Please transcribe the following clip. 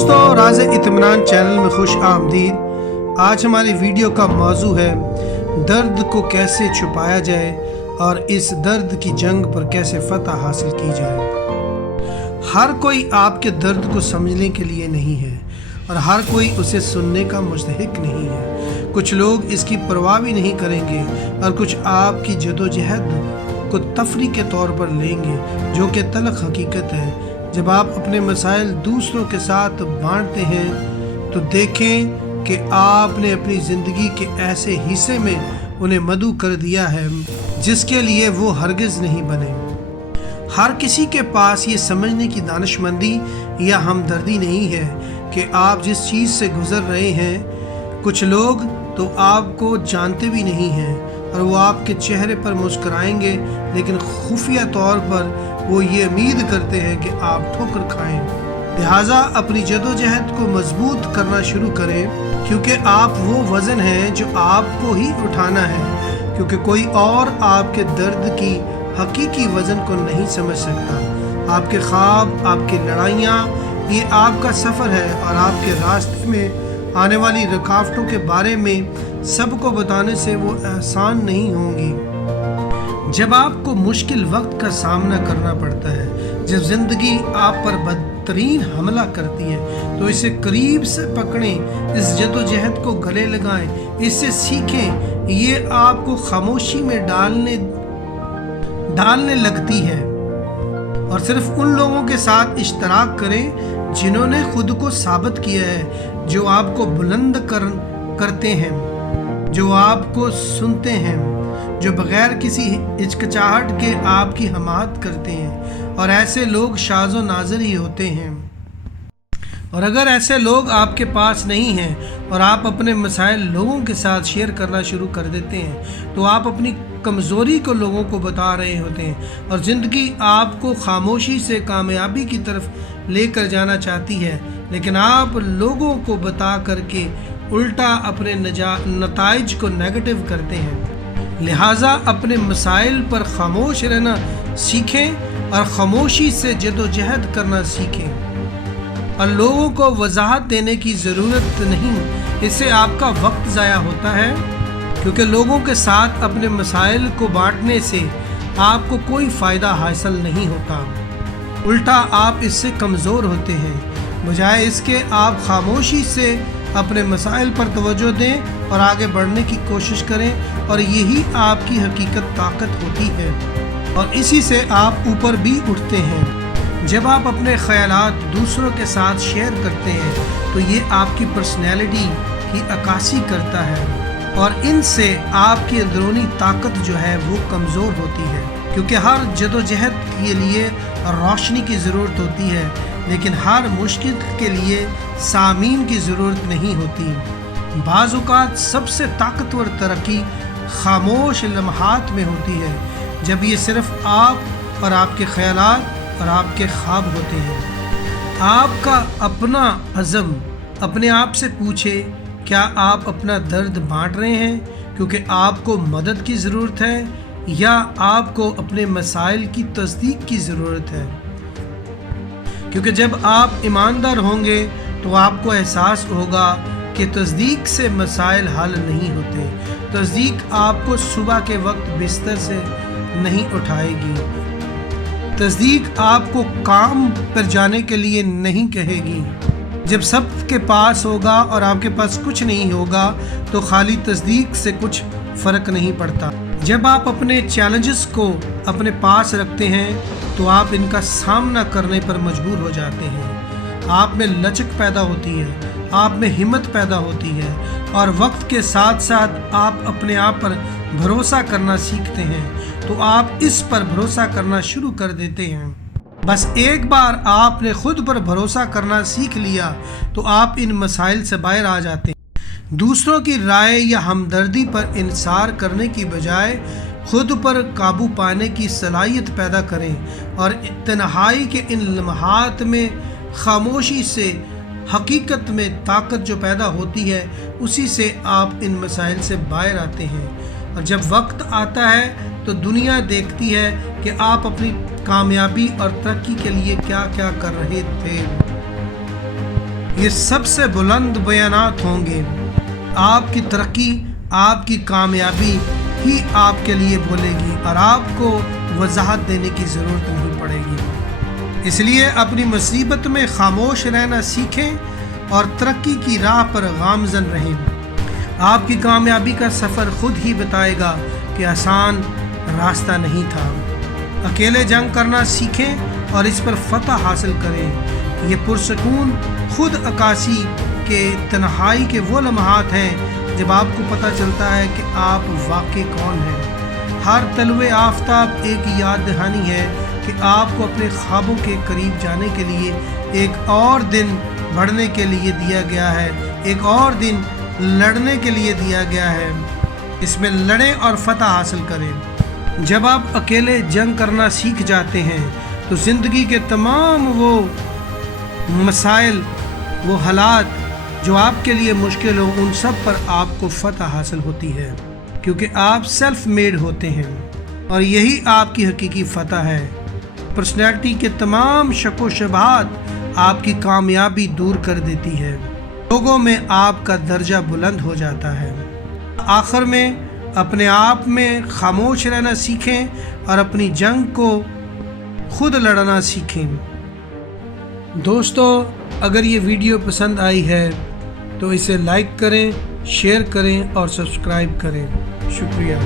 दोस्तों, राज़ इत्मीनान चैनल में खुश आमदीद। आज हमारी वीडियो का मौजू है दर्द को कैसे छुपाया जाए और इस दर्द की जंग पर कैसे फतह हासिल की जाए। हर कोई आपके दर्द को समझने के लिए नहीं है और हर कोई उसे सुनने का मुस्तहिक नहीं है। कुछ लोग इसकी परवाह भी नहीं करेंगे और कुछ आपकी जदोजहद को तफरी के तौर पर लेंगे, जो कि तल्ख हकीकत है। जब आप अपने मसाइल दूसरों के साथ बांटते हैं तो देखें कि आपने अपनी ज़िंदगी के ऐसे हिस्से में उन्हें मदऊ कर दिया है जिसके लिए वो हरगिज़ नहीं बने। हर किसी के पास ये समझने की दानिशमंदी या हमदर्दी नहीं है कि आप जिस चीज़ से गुज़र रहे हैं। कुछ लोग तो आपको जानते भी नहीं हैं और वो आपके चेहरे पर मुस्कुराएंगे, लेकिन खुफिया तौर पर वो ये उम्मीद करते हैं कि आप ठोकर खाएं। लिहाजा अपनी जदोजहद को मजबूत करना शुरू करें, क्योंकि आप वो वज़न हैं जो आपको ही उठाना है, क्योंकि कोई और आपके दर्द की हकीकी वज़न को नहीं समझ सकता। आपके ख्वाब, आपकी लड़ाइयाँ, ये आपका सफ़र है और आपके रास्ते में आने वाली रुकावटों के बारे में सबको बताने से वो आसान नहीं होंगी। जब आपको मुश्किल वक्त का सामना करना पड़ता है, जब ज़िंदगी आप पर बदतरीन हमला करती है, तो इसे करीब से पकड़ें, इस जदोजहद को गले लगाएं, इससे सीखें। ये आपको खामोशी में डालने लगती है और सिर्फ उन लोगों के साथ इश्तराक करें जिन्होंने खुद को साबित किया है, जो आपको बुलंद करते हैं, जो आपको सुनते हैं, जो बग़ैर किसी हिचकिचाहट के आपकी हमायत करते हैं। और ऐसे लोग शाज़ो नाज़िर ही होते हैं। और अगर ऐसे लोग आपके पास नहीं हैं और आप अपने मसाइल लोगों के साथ शेयर करना शुरू कर देते हैं, तो आप अपनी कमज़ोरी को लोगों को बता रहे होते हैं और ज़िंदगी आपको खामोशी से कामयाबी की तरफ लेकर जाना चाहती है, लेकिन आप लोगों को बता करके उल्टा अपने नताइज को नेगेटिव करते हैं। लिहाजा अपने मसाइल पर खामोश रहना सीखें और ख़ामोशी से जदोजहद करना सीखें और लोगों को वजाहत देने की ज़रूरत नहीं। इससे आपका वक्त ज़ाया होता है, क्योंकि लोगों के साथ अपने मसाइल को बांटने से आपको कोई फ़ायदा हासिल नहीं होता, उल्टा आप इससे कमज़ोर होते हैं। बजाय इसके आप खामोशी से अपने मसाइल पर तवज्जो दें और आगे बढ़ने की कोशिश करें, और यही आपकी हकीकत ताकत होती है और इसी से आप ऊपर भी उठते हैं। जब आप अपने ख़यालात दूसरों के साथ शेयर करते हैं तो ये आपकी पर्सनैलिटी की अक्कासी करता है और इनसे आपकी अंदरूनी ताकत जो है वो कमज़ोर होती है, क्योंकि हर जदोजहद के लिए रोशनी की ज़रूरत होती है, लेकिन हर मुश्किल के लिए सामीन की ज़रूरत नहीं होती। बाज़ औक़ात सबसे ताकतवर तरक्की खामोश लम्हात में होती है, जब ये सिर्फ़ आप और आपके ख़यालात और आपके ख्वाब होते हैं। आपका अपना अज़म अपने आप से पूछे, क्या आप अपना दर्द बांट रहे हैं क्योंकि आपको मदद की ज़रूरत है, या आपको अपने मसाइल की तस्दीक की ज़रूरत है? क्योंकि जब आप ईमानदार होंगे तो आपको एहसास होगा कि तस्दीक से मसाइल हल नहीं होते। तस्दीक आपको सुबह के वक्त बिस्तर से नहीं उठाएगी। तस्दीक आपको काम पर जाने के लिए नहीं कहेगी। जब सब के पास होगा और आपके पास कुछ नहीं होगा तो खाली तस्दीक से कुछ फ़र्क नहीं पड़ता। जब आप अपने चैलेंजेस को अपने पास रखते हैं तो आप इनका सामना करने पर मजबूर हो जाते हैं। आप में लचक पैदा होती है, आप में हिम्मत पैदा होती है और वक्त के साथ साथ आप अपने आप पर भरोसा करना सीखते हैं, तो आप इस पर भरोसा करना शुरू कर देते हैं। बस एक बार आपने खुद पर भरोसा करना सीख लिया तो आप इन मसाइल से बाहर आ जाते हैं। दूसरों की राय या हमदर्दी पर इंसार करने की बजाय खुद पर काबू पाने की सलाहियत पैदा करें और तन्हाई के इन लम्हात में खामोशी से हकीकत में ताकत जो पैदा होती है, उसी से आप इन मसाइल से बाहर आते हैं। और जब वक्त आता है तो दुनिया देखती है कि आप अपनी कामयाबी और तरक्की के लिए क्या क्या कर रहे थे। یہ سب سے بلند بیانات ہوں گے۔ آپ کی ترقی، آپ کی کامیابی ہی آپ کے لیے بولے گی اور آپ کو وضاحت دینے کی ضرورت نہیں پڑے گی۔ اس لیے اپنی مصیبت میں خاموش رہنا سیکھیں اور ترقی کی راہ پر گامزن رہیں۔ آپ کی کامیابی کا سفر خود ہی بتائے گا کہ آسان راستہ نہیں تھا۔ اکیلے جنگ کرنا سیکھیں اور اس پر فتح حاصل کریں۔ یہ پرسکون خود عکاسی کے تنہائی کے وہ لمحات ہیں جب آپ کو پتہ چلتا ہے کہ آپ واقعی کون ہیں۔ ہر طلوع آفتاب ایک یاد دہانی ہے کہ آپ کو اپنے خوابوں کے قریب جانے کے لیے ایک اور دن بڑھنے کے لیے دیا گیا ہے، ایک اور دن لڑنے کے لیے دیا گیا ہے۔ اس میں لڑیں اور فتح حاصل کریں۔ جب آپ اکیلے جنگ کرنا سیکھ جاتے ہیں تو زندگی کے تمام وہ مسائل، وہ حالات جو آپ کے لیے مشکل ہو، ان سب پر آپ کو فتح حاصل ہوتی ہے، کیونکہ آپ سیلف میڈ ہوتے ہیں اور یہی آپ کی حقیقی فتح ہے۔ پرسنالٹی کے تمام شک و شبہات آپ کی کامیابی دور کر دیتی ہے، لوگوں میں آپ کا درجہ بلند ہو جاتا ہے۔ آخر میں اپنے آپ میں خاموش رہنا سیکھیں اور اپنی جنگ کو خود لڑنا سیکھیں۔ دوستو، اگر یہ ویڈیو پسند آئی ہے تو اسے لائک کریں، شیئر کریں اور سبسکرائب کریں۔ شکریہ۔